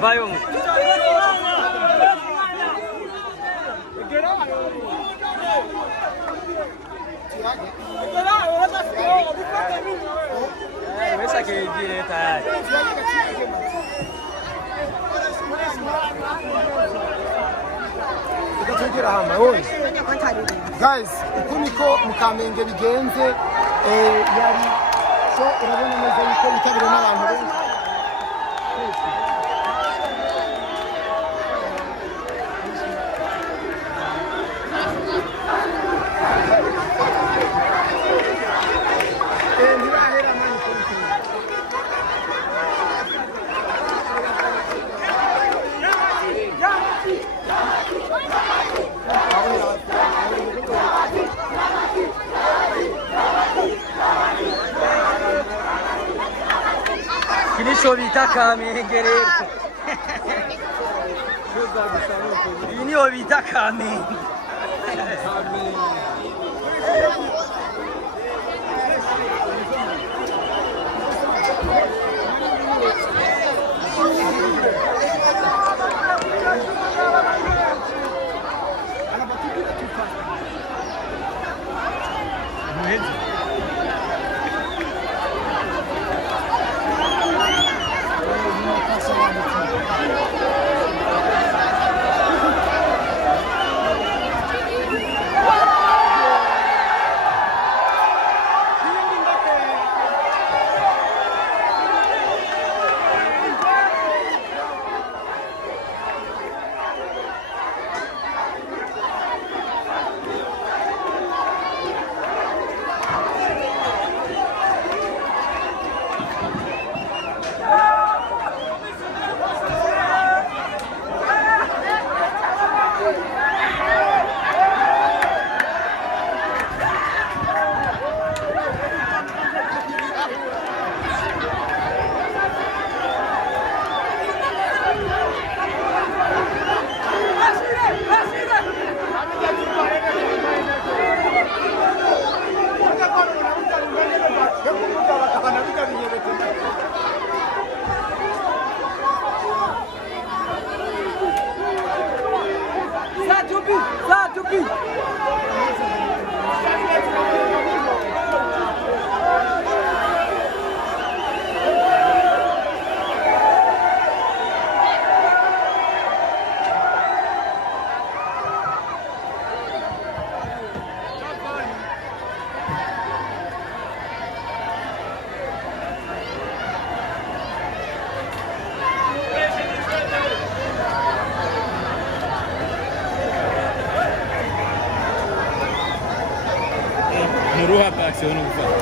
Vai um. Questa che è diretta. Guys, uku niko mu Kamenge bigenze yari so urabona neza yuko yitabiriwe n'abantu benshi. Kinisho bita Kamenge rero. Iyi niyo bita Kamenge. ruha pasi ono gufata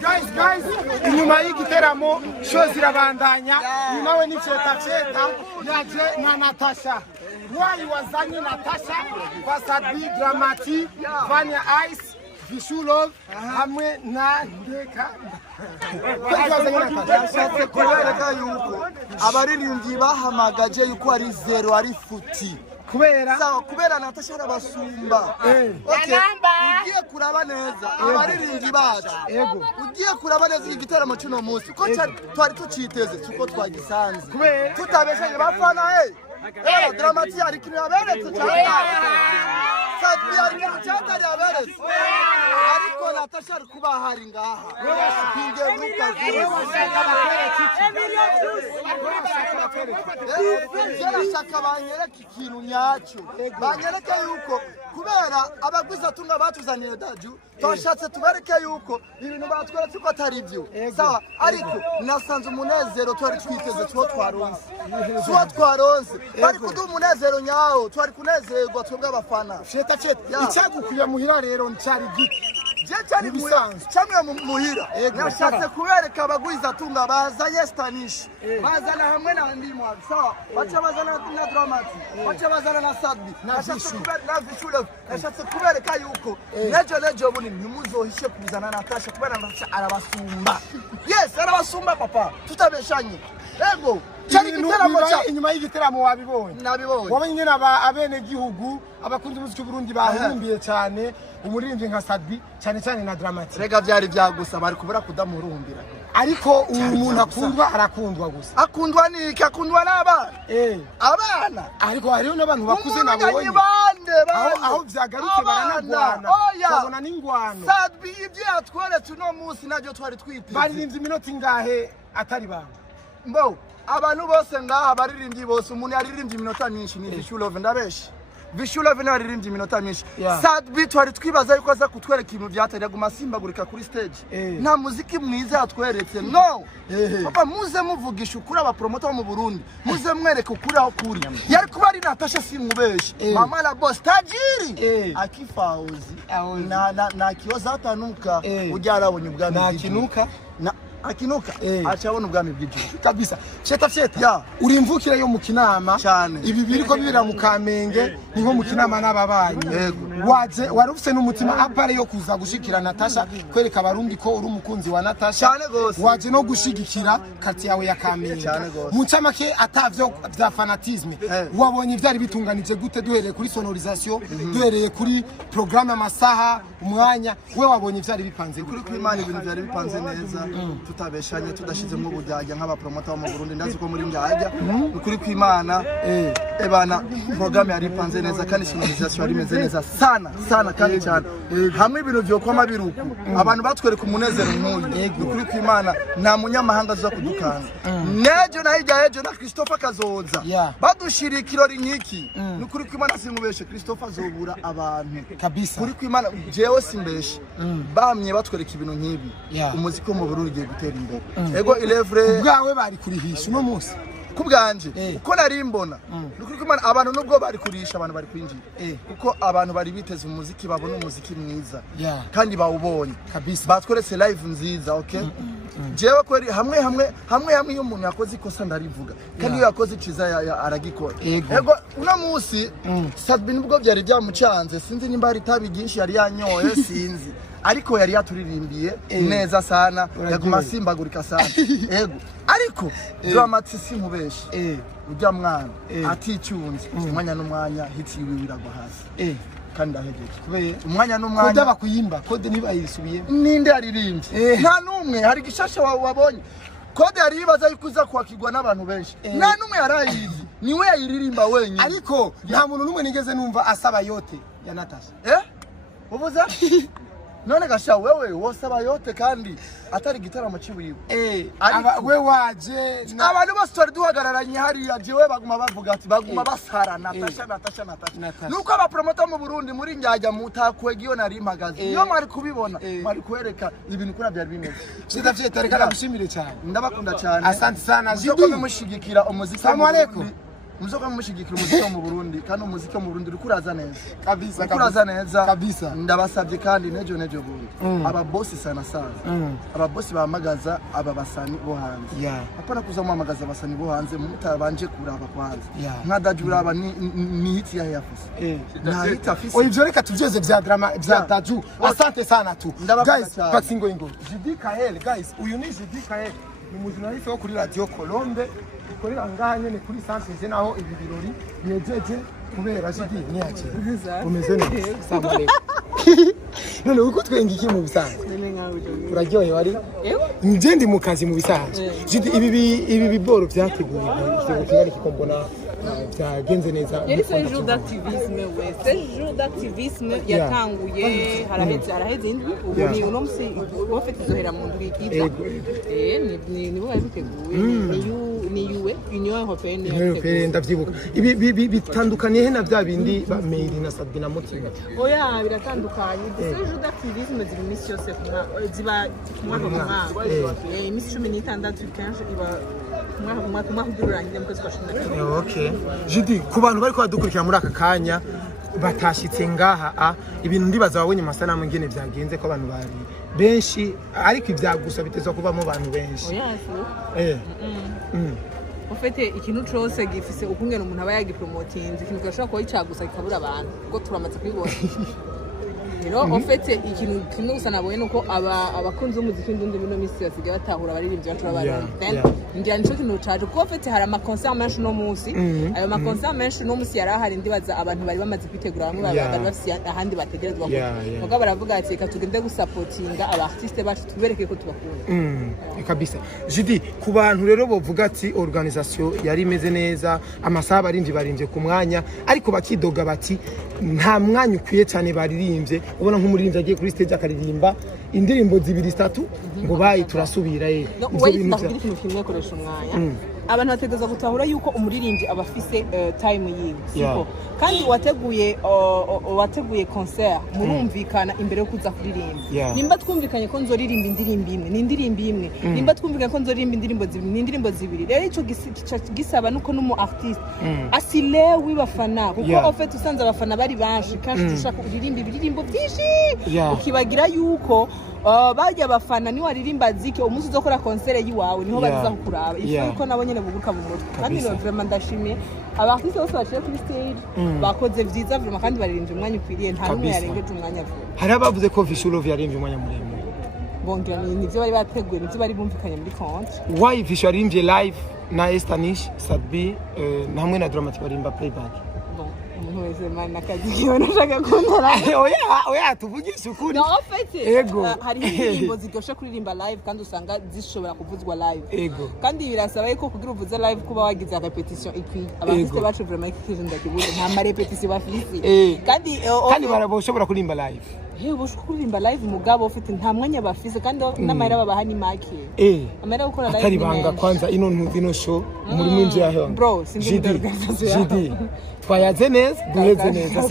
Guys, inyuma y'igiteramo show zirabandanya nyuma we n'iceta yaje na Natasha wayi wazanye Natasha Fasadbi Dramati Vania Ice Vishulov hamwe na Ndeka yashatse kubereka yuko abaririmbyi bahamagaje yuko ari zero ari futi kubera Natasha arabasumba. Okay, ugiye kuraba neza abaririmbyi bacu ugiye kuraba neza igiteramo cy'uno munsi ko twari tuciteze tuko twagisanze tutabeshanye bafana Dramati ari kimwe aberetse cyane Sadbi ari kimwe cyatari aberetse ariko Natasha ari kuba hari ngaha pinge shaka banyereka ikintu nyacyo banyereka yuko kubera abagwiza tunga batuzaniye daju twashatse tubereke yuko ibintu batweretse ko atari byo sawa ariko nasanze umunezero twari twiteze tuwo twaronse bari kuduha umunezero nyawo twari kunezerwa twebwe abafana icyagukuye muhira rero ncari giki cyari cyamwe muhira nashatse kubereka abagwiza tunga bazanye Stanish bazana hamwe na ndimo sawa bacha bazana na Dramati bacha bazana na Sadbi nashatse kubereka na Vishulov nashatse kubereka yuko nejo bunini ntimuzohishe kuzana Natasha kubera Natasha arabasumba arabasumba papa tutabeshanye ego cyari igiteramo inyuma y'igiteramo wabibonye wabonye nyine abene gihugu abakunzi b'umuziki Burundi bahumbiye cyane umuririmbyi nka Sadbi cyane na Dramati rega byari byagusa bari kubura kudamurumbira ariko umuntu akundwa arakundwa gusa akundwa niki akundwa n'abana abana ariko hariho n'abantu bakuze nabonye aho byagarutse baranagwana babona n'ingwano Sadbi ibyo yatweretse uno munsi nabyo twari twiteze baririmbye iminota ingahe atari banga mbo abantu bose ngaha baririmbyi bose umuntu yaririmbye iminota myinshi ni Vishulov ndabeshi Vishulov ni waririmbye iminota myinshi Sadbi twari twibaza yuko aza kutwereka ibintu byatari gumasimbagurika kuri stage nta muziki mwiza yatweretse no papa muze muvugisha ukuri abapromoter mu Burundi muze mwereke ukuri aho kuri yari kuba ari Natasha simubeshi mama la boss tajiri akifauzi na kiyoza atanuka ujya abonye ubwami nakinuka akinuka acabona ubwami bw'ijuru kabisa sheta urimvukira yo mu Kinama ibi biriko bibira mu Kamenge ni nko mu Kinama n'ababanyi warufise n'umutima apare yo kuza gushikira Natasha kwereka abarundi ko uri umukunzi wa Natasha waje no gushigikira kati yawe ya Kamenge mu ncamake atavyo bya fanatisme wabonye ivyari bitunganije gute duhereye kuri sonorisation duhereye kuri programme amasaha umwanya we wabonye ivyari bipanze kuri Imana ibintu byari bipanze neza tutabeshanye tudashizemo ubujyajya nk'abapromota bo mu Burundi ndazi ko muri njyajya ukuri kw'Imana ebana programme yari panze neza kandi sonorisation yari meze neza sana kandi cyane hamwe ibintu byo kwama biruku abantu batwereka umunezero nk'uyu ukuri kw'Imana nta munyamahanga aza kudukanga nejo na hirya ejo na Christopher Kazoza badushira ikirori nk'iki ukuri kw'Imana sinkubeshe Christopher azobura abantu kabisa kuri kw'Imana jewe simbeshe bamye batwereka ibintu nk'ibi umuziki wo mu Burundi ugiye gutera imbere ego ilevre bwawe bari kurihisha uno munsi kubwanje uko nari mbona nukuri kw'Imana abantu nubwo bari kurisha abantu bari kwinjira kuko abantu bari biteze umuziki babona umuziki mwiza kandi bawubonye kabisa batweretse live nziza okay jewe kweri hamwe iyo umuntu yakoze ikosa ndarivuga kandi iyo yakoze ciza aragikora ego uno munsi Sadbi nubwo byari byamucanze sinzi nimba ari tabi ginshi yari yanyoye sinzi ariko yari yaturirimbiye neza sana yaguma simbagurika sana ego ariko dramatisi nkubeshe ujya mwana aticyunze umwanya n'umwanya hitsi wiragwa hasi kandi ahejeje kubeye umwanya n'umwanya kode bakuyimba kode nibayisubiye ninde yaririmbye nta numwe hari gishasha wabonye kode yari yibaza yukuza kwakirwa n'abantu benshi nta numwe yarayizi niwe yayiririmba wenyine ariko nta muntu numwe nigeze numva asaba yote ya Natasha ubuza none gasha wewe wosaba yote kandi atari gitaramo ciwiwe we waje abantu bose twari duhagararanye hariya jewe baguma bavuga ati baguma basara Natasha nuko abapromota mu Burundi muri njyajya mutakwega iyo nari impagaze iyo mwari kubibona mwari kwereka ibintu kuri byari bimeze sitavye reka nagushimire cyane ndabakunda cyane asante sana Jidi mushigikira umuziki muzoka mushigikira umuziki wo mu Burundi kandi umuziki wo mu Burundi urikuraza neza kabisa ndabasabye kandi nejo bundi aba boss sana aba boss bamagaza aba basani bo hanze apana kuza muhamagaza abasani bo hanze mutabanje kuraba kwanza nkadajura aba ni hit ya yafuse na hit afise ivyo reka tuvyeze vya drama vya Daju asante sana tu guys Paxingo Jidi Kael guys uyu ni Jidi Kael ni mujurnaliste wo kuri Radio Colombe ukorera ngaha nyene kuri Sanse naho ibi birori biyejeje kubera Jidi niyaki umeze neza samale none uko twenga iki mu bisanzwe uraryoye wari nje ndi mu kazi mu bisanzwe Jidi ibi biboro vyateguye ikintu kingana kikombona byagenze neza yari se jour d'activisme d'activisme yatanguye haraheze indwi ubu ni uno musi wafite izohera mu ndwi iza ni bo babiteguye ni UE Union Européenne ndavyibuka ibi bitandukaniye he na bya bindi ba Mail na Sadbi na Mutima oya biratandukanye ce jour d'activisme ziri misi yose ziba kumwa imisi 16 15 iba kumwa kudurangira mu kwezi kwa 12 okay Jidi ku bantu bari kwadukurikira muri aka kanya batashitse ngaha ibintu ndibaza wabonye masanamu ngene byagenze ko abantu bari benshi ariko ibyagusa bitezwa kuba mu bantu benshi ufite ikintu cyose gifise ukungena umuntu aba yagipromotinze ikintu gashobora kuba icagusa kikabura abantu kuko turamaze kubibona rero ufite ikintu kimwe gusa nabonye nuko abakunzi b'umuziki ndundi bino misi basigaye batahura abaririmbyi bacu b'abarundi ngira nico kintu caje kuko ufite hari amaconcert menshi no munsi ayo maconcert menshi no munsi yari ahari ndibaza abantu bari bamaze kwitegura bamwe bari bafise ahandi bategerezwa kuko baravuga ati reka tugende gusupportinga abartiste bacu tubereke ko tubakunda kabisa Jidi ku bantu rero bovuga ati organisation yari imeze neza amasaha barinje ku mwanya ariko bakidoga bati nta mwanya ukwiye cyane baririmbye ubona nk'umuririmbyi agiye kuri stage akaririmba indirimbo 2-3 ngo bayi turasubira ikintu kimwe koresha umwanya abantu bategereza gutahura yuko umuririmbyi aba afise time yiwe siko kandi wateguye concert murumvikana imbere yo kuza kuririmba nimba twumvikanye ko nzoririmba indirimbo imwe n'indirimbo imwe nimba twumvikanye ko nzoririmba indirimbo zibiri n'indirimbo zibiri rero ico gisaba nuko numu artiste asile wibafana kuko ofete usanze abafana bari banshi kandi dushaka kuririmba ibirimbo byinshi ukibagira yuko bajya abafana ni waririmba zike umunsi uzokora concert yiwawe niho baza kukuraba ifuko nabo nyene buguka mu mutwe kandi no vraiment ndashimye abartiste bose baciye kuri stage bakoze vyiza vraiment kandi baririmbye umwanya ukwiriye nta numwe yarengeje umwanya vuba hari abavuze ko Vishulov yaririmbye umwanya muremure bongira nivyo bari bateguye nivyo bari bumvikanye muri compte why Vishu yaririmbye live na Estanish Sadbi hamwe na Dramatic barimba playback umuntu semana akazi kiwe nashaka kuntara oya tuvugisha ukuri no ofete ego hari indirimbo ziryoshe kuririmba live kandi usanga zishobora kuvuzwa live ego kandi birasaba yuko kugira uvuze live kuba wagize repetition ikwiye abafite bacu vraiment ikije ndakibuze nta ma repetition bafise kandi barashobora kuririmba live ushobora kuririmba live mugabo ufite nta mwanya bafise kandi n'amahera babaha ni make amahera gukora live atari banga kwanza ino show muri mwinzu yaho bro JD twayaze neza duheze neza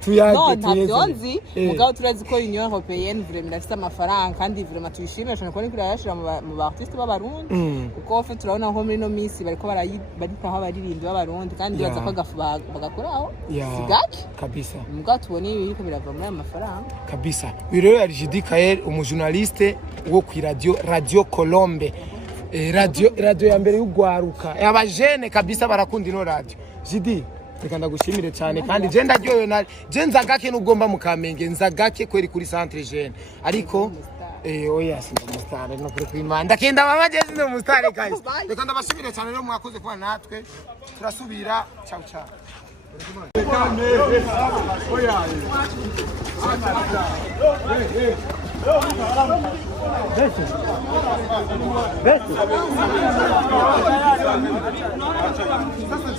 tuyaze mugabo turazi ko Union Européenne vraiment afite amafaranga kandi vraiment tuyishimira cyane ko nikira yashira mu ba artiste b'abarundi kuko fe turabona nko muri no minsi bariko baritaho abaririmbi b'abarundi kandi baza ko gafu bagakoraho sigaki kabisa mugabo tubone ibiko birava muri amafaranga kabisa biro ya JD Kael umujournaliste wo ku radio Colombe radio ya mbere y'ugwaruka abajene kabisa barakunda ino radio JD reka ndagushimire cyane kandi je ndaryoyo je nzagake nugomba mu Kamenge nzagake kweri kuri centre jeune ariko oya sinda mustare no kuri kwimanda kenda mama je sinda mustare guys reka ndabashimire cyane rero mwakoze kwa natwe turasubira ciao ciao Sasa